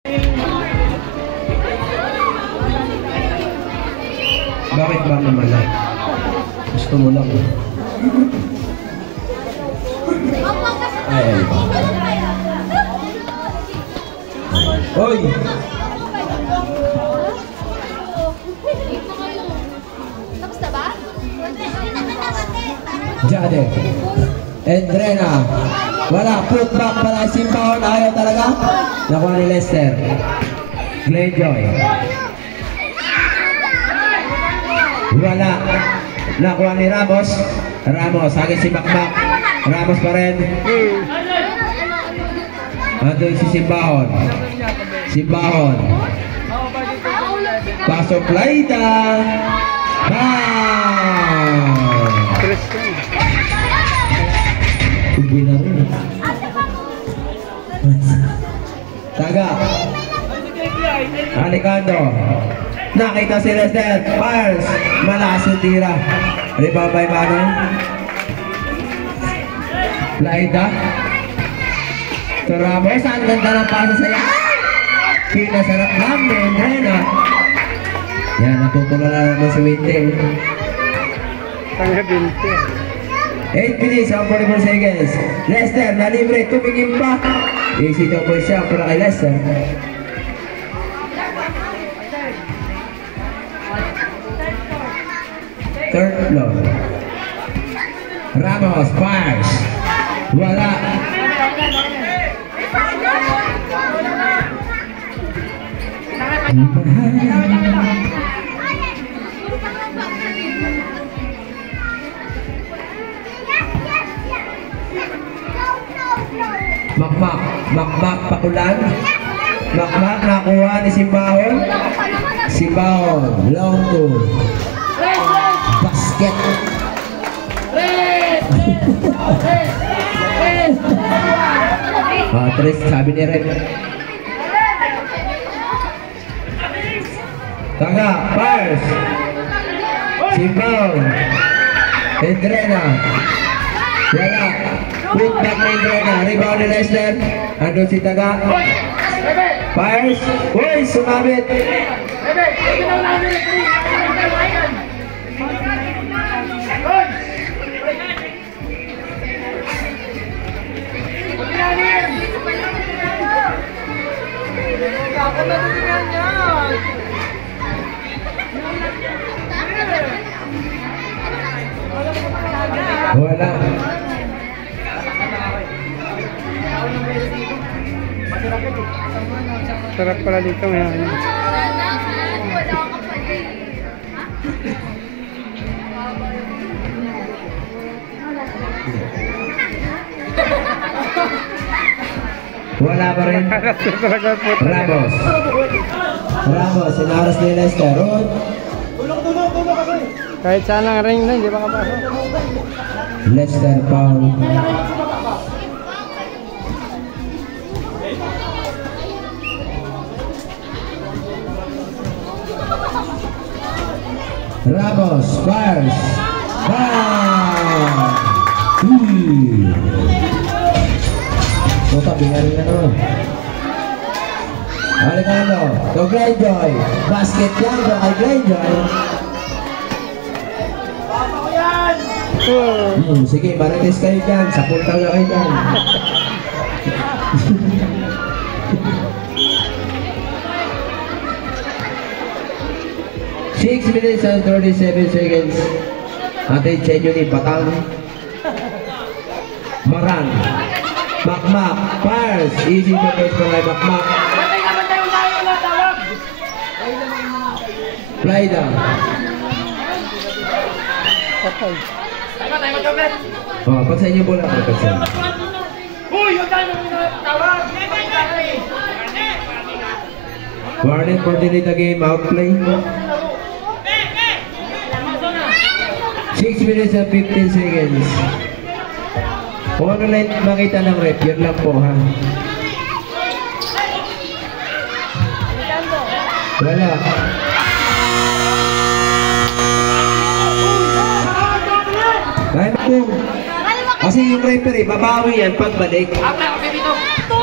Bakit ba naman lang? Gusto mo lang. Ay, ba? Hoy! Tapos na ba? Jade. Endrena. Wala. Put back para Simbahon. Ayaw talaga. Nakuha ni Lester. Glenjoy. Wala. Nakuha ni Ramos. Ramos. Agad si Bakbak. Ramos pa rin. Andun si Simbahon. Simbahon. Pasok Laida. Ubi na rin. Taga. Alicando. Nakita si Lester. Fires. Malakas yung tira. Rebound by Manoy. Laida. To Ramos. Ang ganda ng pasa sa'yo. Pinasarap lang ni Endrena. Yan, natutunan na naman si Winter. Tanga 20. 8 minutes and 44 seconds. Lester, na libre. Tumingin pa. Easy double shot para kay Lester. Third floor. Ramos, fires. Wala. Makmak, pakulan. Makmak, nakuha ni Simbahon. Simbahon, long two. Basket. Tres, sabi ni Red. Tanga, fires. Simbahon. Endrena. Wala. Put back na Endrena. Rebound ni Lester. Andun si Taga. Fires. Uy, sumabit. Wala. Sarap pala dito ngayon. Wala pa rin. Ramos. Ramos, sinaras ni Lester. Rod. Kahit saan ang ring na, hindi ba kapasok? Lester foul. Ramos, fires. Bang! Tabingan na naman. Alicando, to Glenjoy. Basket yan, to kay Glenjoy. Sige, marites kayo dyan. Sa punta na kayo dyan. Six minutes and 37 seconds. Atin sa inyo ni Batang. Maran. Makmak. Fires. Easy to face for like Makmak. Laida. Oh, pag sa inyo bola. Warning for delay the game. Outplay. 6 minutes and 15 seconds. Kung ano lang makita ng rep, yun lang po ha. Wala. Kahit po. Kasi yung referee, babawi yan pagbalik. 2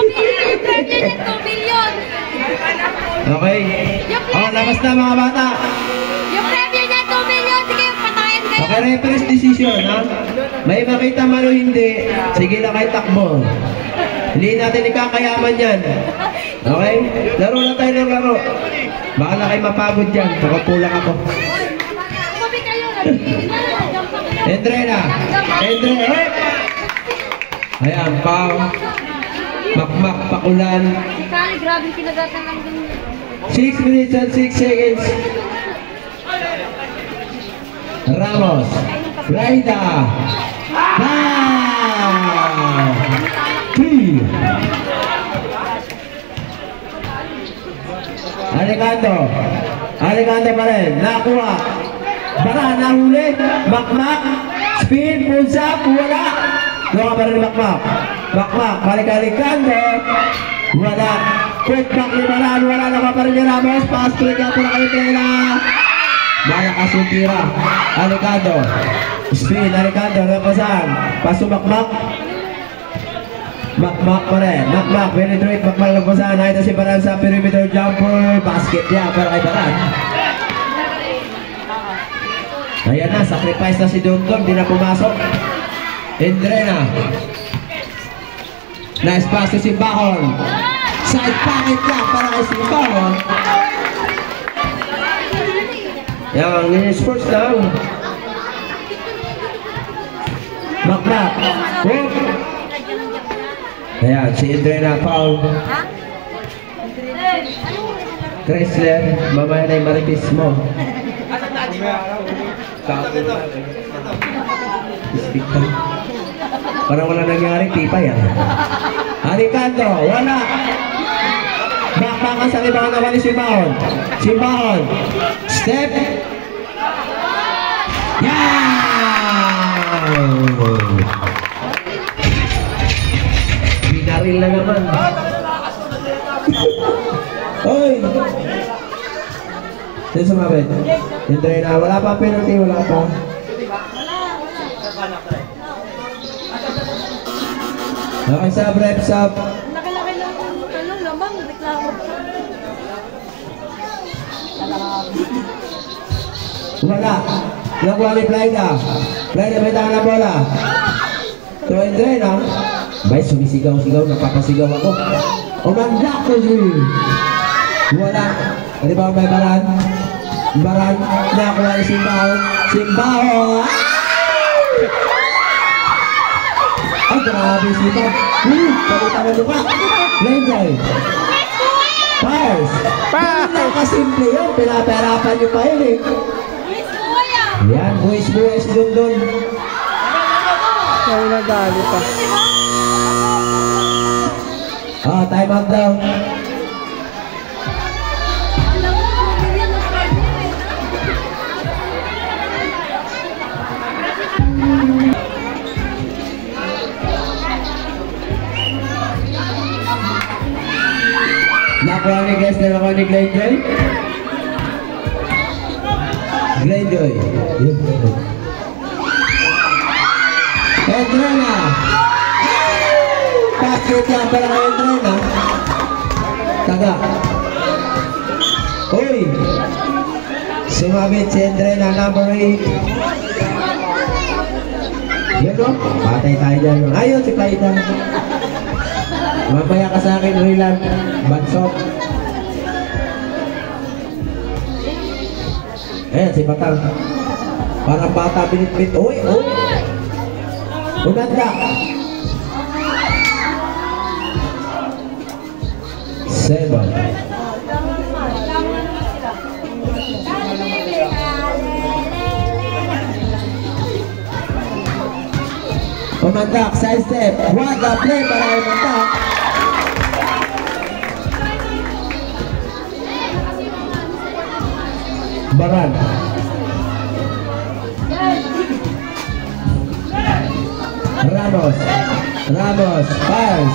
million! 2 million! Okay? Oh, labas na mga bata. Yung premyo niya, 2 million. Sige, patayin kayo. Okay, referee's decision, ha? May makita man o hindi, sige na kayo takbo. Hindi natin ikakayaman yan. Okay? Laro na tayo ng laro. Baka na kayo mapagod dyan. Pagkapulang ako. Umabi kayo. Entrena! Entrena! Ayan, pao. Makmak, pakulan. Kali, grabe kinagatan lang din. 6 minutes and 6 seconds. Ramos. Raida. Wow! 3. Alejandro pa rin. Nakuha. Bara, nahuli. Makmak. Spin, punsa, wala. Doon pa rin Makmak. Makmak, balik Alejandro. Wala. Quick back ni Baran. Wala na pa rin ni Ramos. Pass break ako na kayo Trena. Malakas yung tira. Alejandro. Spin, Alejandro. Repasan. Paso Makmak. Makmak pa rin. Makmak. Penetrate. Makmak repasan. Nakita si Baran sa perimeter jumper. Basket niya para kay Baran. Ayan na. Sacrifice na si Dundon. Di na pumasok. Entrena. Nice pass to Simbahon. Side pocket niya para kay Simbahon. Yan, ganyan sports lang. Makmak. Hook. Ayan, si Entrena foul. Chrysler, mamaya na yung maripis mo. Parang wala nangyari, pipa yan. Alejandro, wala. Bakbakan sa libang naman ni Simbahon. Simbahon. Step. Yan! Binaril na naman. Oy! Sino sumabit? Entrena, wala pa penalty, wala pa. Okay, sub, rep, sub. Laki-laki lang yung lamang, reklamo. Wala. Nakuha ni Playda. Playda, may tangan na bola. So, Entrena. Bay, sumisigaw-sigaw, napapasigaw ako. Umanda ko yun. Wala. Ano ba may Baran? Baran, nakuha ni Simbahon. Simbahon! Ay, grabe sila. Pagkita mo luka. Lenjoy. Fires. Paano nakasimple yun? Pinaperapan nyo pa yun eh. Yan, buwis-buwis dun. Ay, nagali pa. Ah, time out daw. Nakuha ni guys na nakuha ni Glenjoy. Glenjoy. Entrena. Basket yan para kay Entrena. Taga. Uy. Sumabit si Entrena, number 8. Yan o. Patay tayo dyan. Ayun si Paita. Mamaya ka sa akin, Rilan. Bansot. Ayan, si Batang. Parang bata, binit-binit. Uy, uy. Uganda. 7. Umandak, side step. Wada, play para umandak. Baran. Ramos. Ramos. Pass.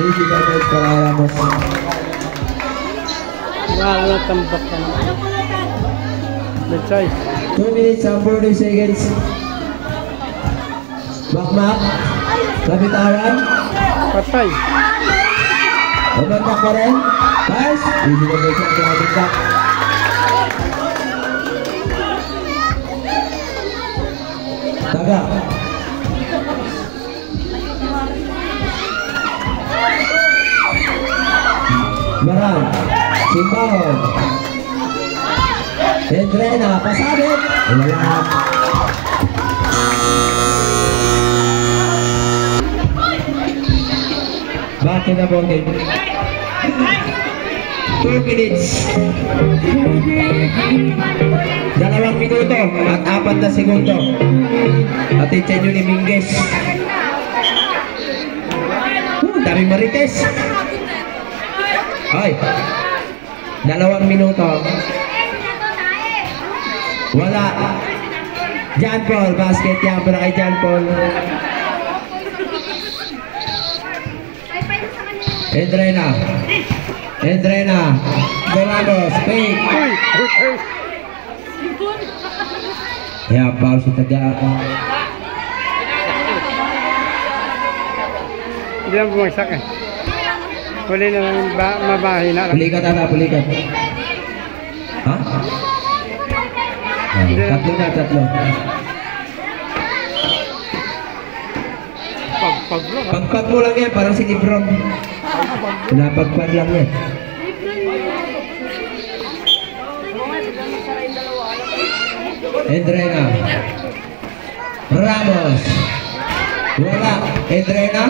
Easy damage para Ramos. Wala tambak ka na. Good choice. 2 minutes and 40 seconds. Makmak. Lapitawan. Patay. Umandak pa rin. Pass. Easy na ba siya kaya bigla. Taga. Marang. Simbahon. Entrena. Pasabit. Wala. Bakit na po game? 2 minutes. 2 minuto at 4 na segundo. Atensya nyo ni Minguez. Daming marites. Ay. 2 minuto. Wala. John Paul. Basket yan para kay John Paul. Entrena. Entrena. Dorados. Fake. Ya, foul si Taga. Hindi lang bumagsak eh. Huli na lang mabahin na lang. Pulikat ata, pulikat. Ha? Tatlo na, tatlo. Pagpag mo lang yan, parang si Lebron. Pinapagpag lang yan. Entrena. Ramos. Wala. Entrena.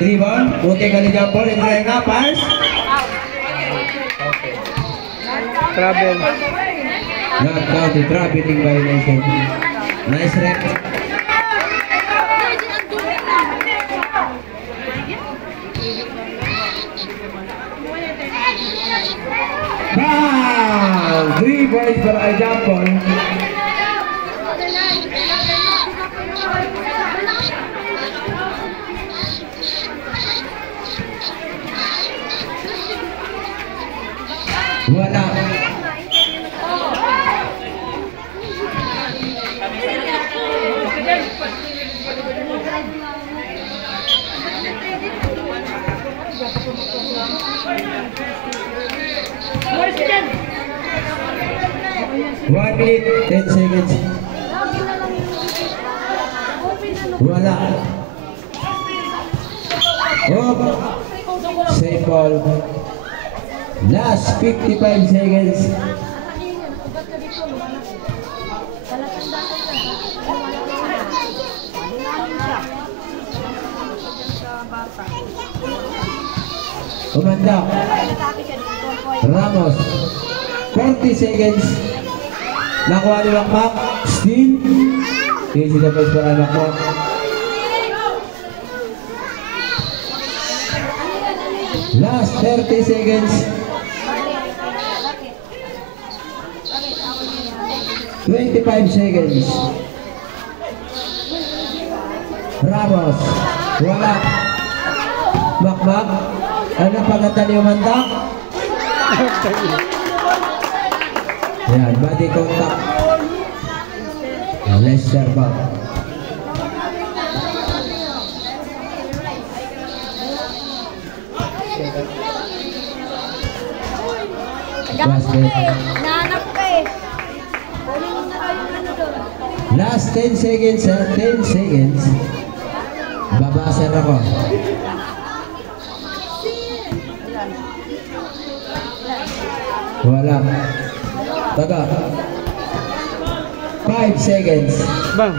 Rebound. Buti ka ni Jampol. Entrena. Pass. Travel. Not counted. Traveling violation. Nice rep. Bang! 3 points para kay Jampol. Wala. One minute, 10 seconds. Wala. Oh. Same ball. Last 55 seconds. Umanda. Ramos. 40 seconds. Nakuha ni Makmak. Steal. Easy na pa para Makmak. Last 30 seconds. 25 seconds. Ramos. Wala. Makmak. Ano pagkata ni Umanda? Yan, body contact. Lester ba? Nahanap ka eh. Kunin mo na kayo ano doon. Last 10 seconds, 10 seconds. Babasan ako. Wala. Taga. 5 seconds. Bang.